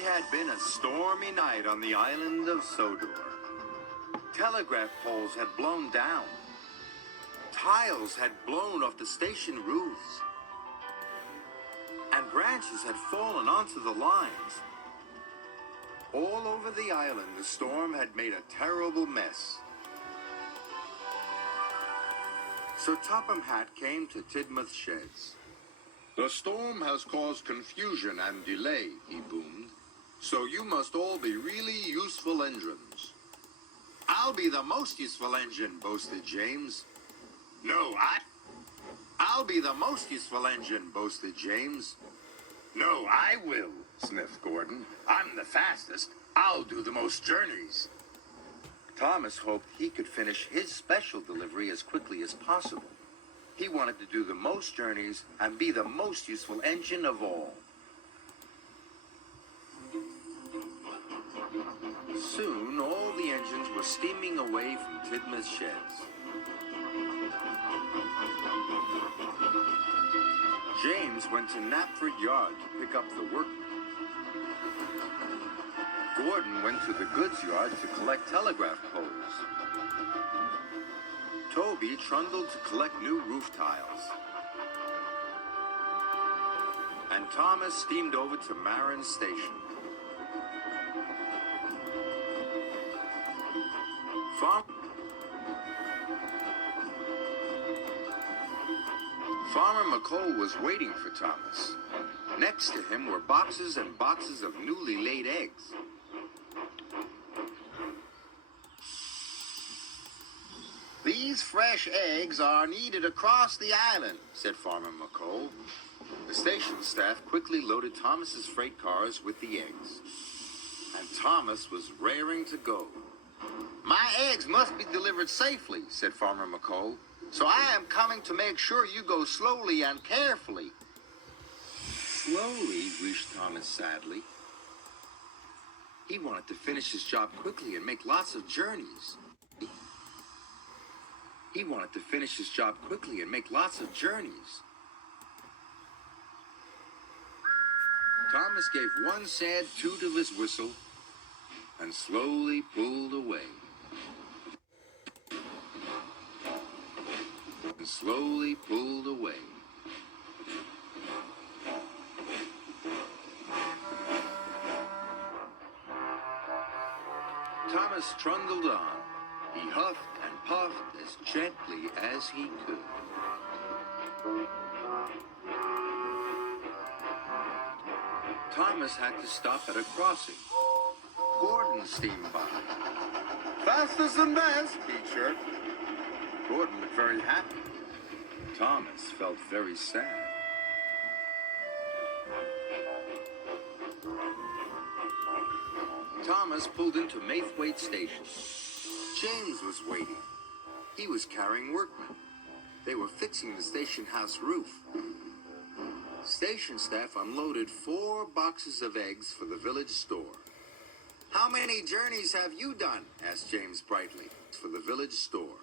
It had been a stormy night on the island of Sodor. Telegraph poles had blown down. Tiles had blown off the station roofs. And branches had fallen onto the lines. All over the island, the storm had made a terrible mess. So Topham Hatt came to Tidmouth's sheds. "The storm has caused confusion and delay," he boomed. "So you must all be really useful engines." "I'll be the most useful engine," boasted James. "No, I'll be the most useful engine," boasted James. "No, I will," sniffed Gordon. "I'm the fastest. I'll do the most journeys." Thomas hoped he could finish his special delivery as quickly as possible. He wanted to do the most journeys and be the most useful engine of all. Soon, all the engines were steaming away from Tidmouth's sheds. James went to Mumford yard to pick up the workmen. Gordon went to the goods yard to collect telegraph poles. Toby trundled to collect new roof tiles. And Thomas steamed over to Marin's station. Farmer McColl was waiting for Thomas. Next to him were boxes and boxes of newly laid eggs. "These fresh eggs are needed across the island," said Farmer McColl. The station staff quickly loaded Thomas's freight cars with the eggs. And Thomas was raring to go. "My eggs must be delivered safely," said Farmer McColl. "So I am coming to make sure you go slowly and carefully." Slowly, wished Thomas sadly. He wanted to finish his job quickly and make lots of journeys. He wanted to finish his job quickly and make lots of journeys. Thomas gave one sad toot of his whistle and slowly pulled away. And slowly pulled away. Thomas trundled on. He huffed and puffed as gently as he could. Thomas had to stop at a crossing. Gordon steamed by. "Fastest and best," he chirped. Gordon looked very happy. Thomas felt very sad. Thomas pulled into Mabray Station. James was waiting. He was carrying workmen. They were fixing the station house roof. Station staff unloaded 4 boxes of eggs for the village store. "How many journeys have you done?" asked James brightly. "For the village store."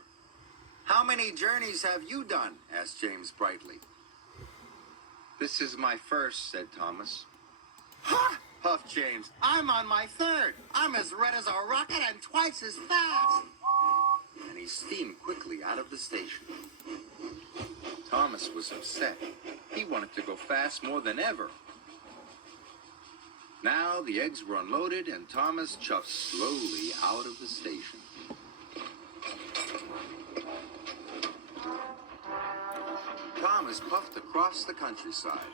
"How many journeys have you done?" asked James brightly. "This is my first," said Thomas. "Ha!" puffed James. "I'm on my 3rd. I'm as red as a rocket and twice as fast." And he steamed quickly out of the station. Thomas was upset. He wanted to go fast more than ever. Now the eggs were unloaded and Thomas chuffed slowly out of the station. Thomas puffed across the countryside,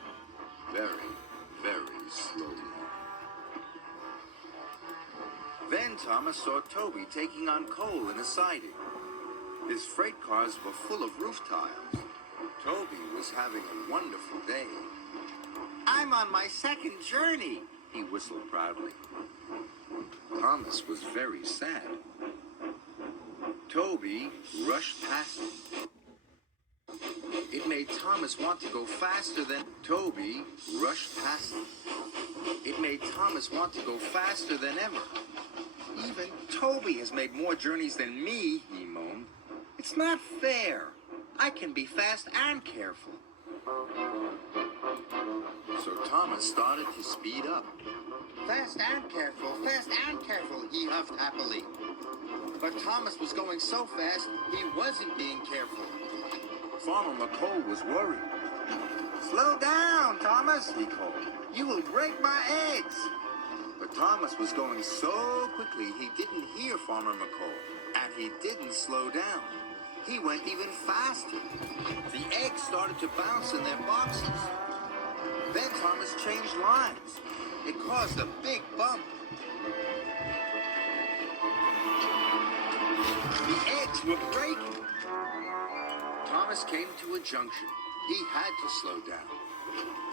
very, very slowly. Then Thomas saw Toby taking on coal in a siding. His freight cars were full of roof tiles. Toby was having a wonderful day. "I'm on my 2nd journey," he whistled proudly. Thomas was very sad. Toby rushed past him. It made Thomas want to go faster than... Toby rushed past him. It made Thomas want to go faster than ever. "Even Toby has made more journeys than me," he moaned. "It's not fair. I can be fast and careful." So Thomas started to speed up. Fast and careful, he huffed happily. But Thomas was going so fast, he wasn't being careful. Farmer McColl was worried. Slow down, Thomas, he called. You will break my eggs. But Thomas was going so quickly, he didn't hear Farmer McColl. And he didn't slow down. He went even faster. The eggs started to bounce in their boxes. Then Thomas changed lines. It caused a big bump. The eggs were breaking. Thomas came to a junction. He had to slow down.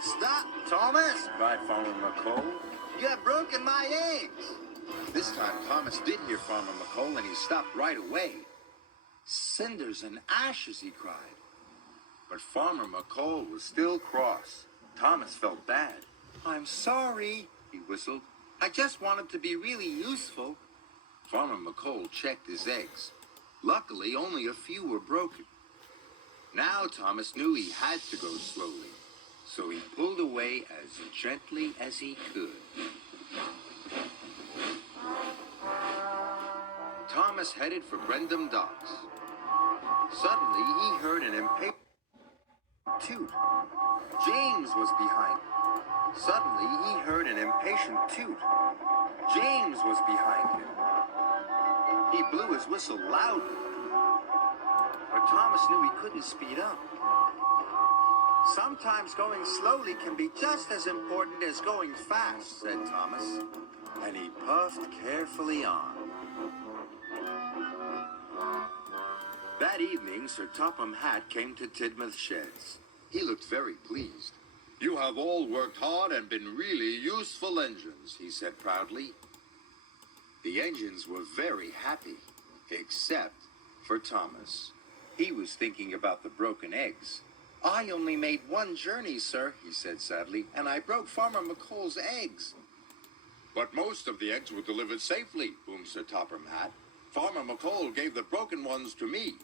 Stop, Thomas, cried Farmer McColl. You have broken my eggs. This time Thomas did hear Farmer McColl, and he stopped right away. Cinders and ashes, he cried. But Farmer McColl was still cross. Thomas felt bad. I'm sorry, he whistled. I just wanted to be really useful. Farmer McColl checked his eggs. Luckily, only a few were broken. Now Thomas knew he had to go slowly, so he pulled away as gently as he could. Thomas headed for Brendam Docks. Suddenly, he heard an impatient toot. James was behind. Suddenly, he heard an impatient toot. James was behind him. He blew his whistle loudly. But Thomas knew he couldn't speed up. Sometimes going slowly can be just as important as going fast, said Thomas. And he puffed carefully on. That evening, Sir Topham Hatt came to Tidmouth Sheds. He looked very pleased. You have all worked hard and been really useful engines, he said proudly. The engines were very happy, except for Thomas. He was thinking about the broken eggs. I only made one journey, sir, he said sadly, and I broke Farmer McColl's eggs. But most of the eggs were delivered safely, boomed Sir Topham Hatt. Farmer McColl gave the broken ones to me,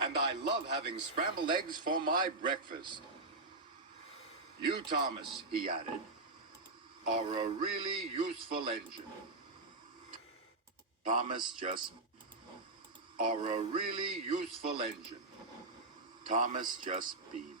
and I love having scrambled eggs for my breakfast. You, Thomas, he added, are a really useful engine. Thomas just are a really useful engine. Thomas just beamed.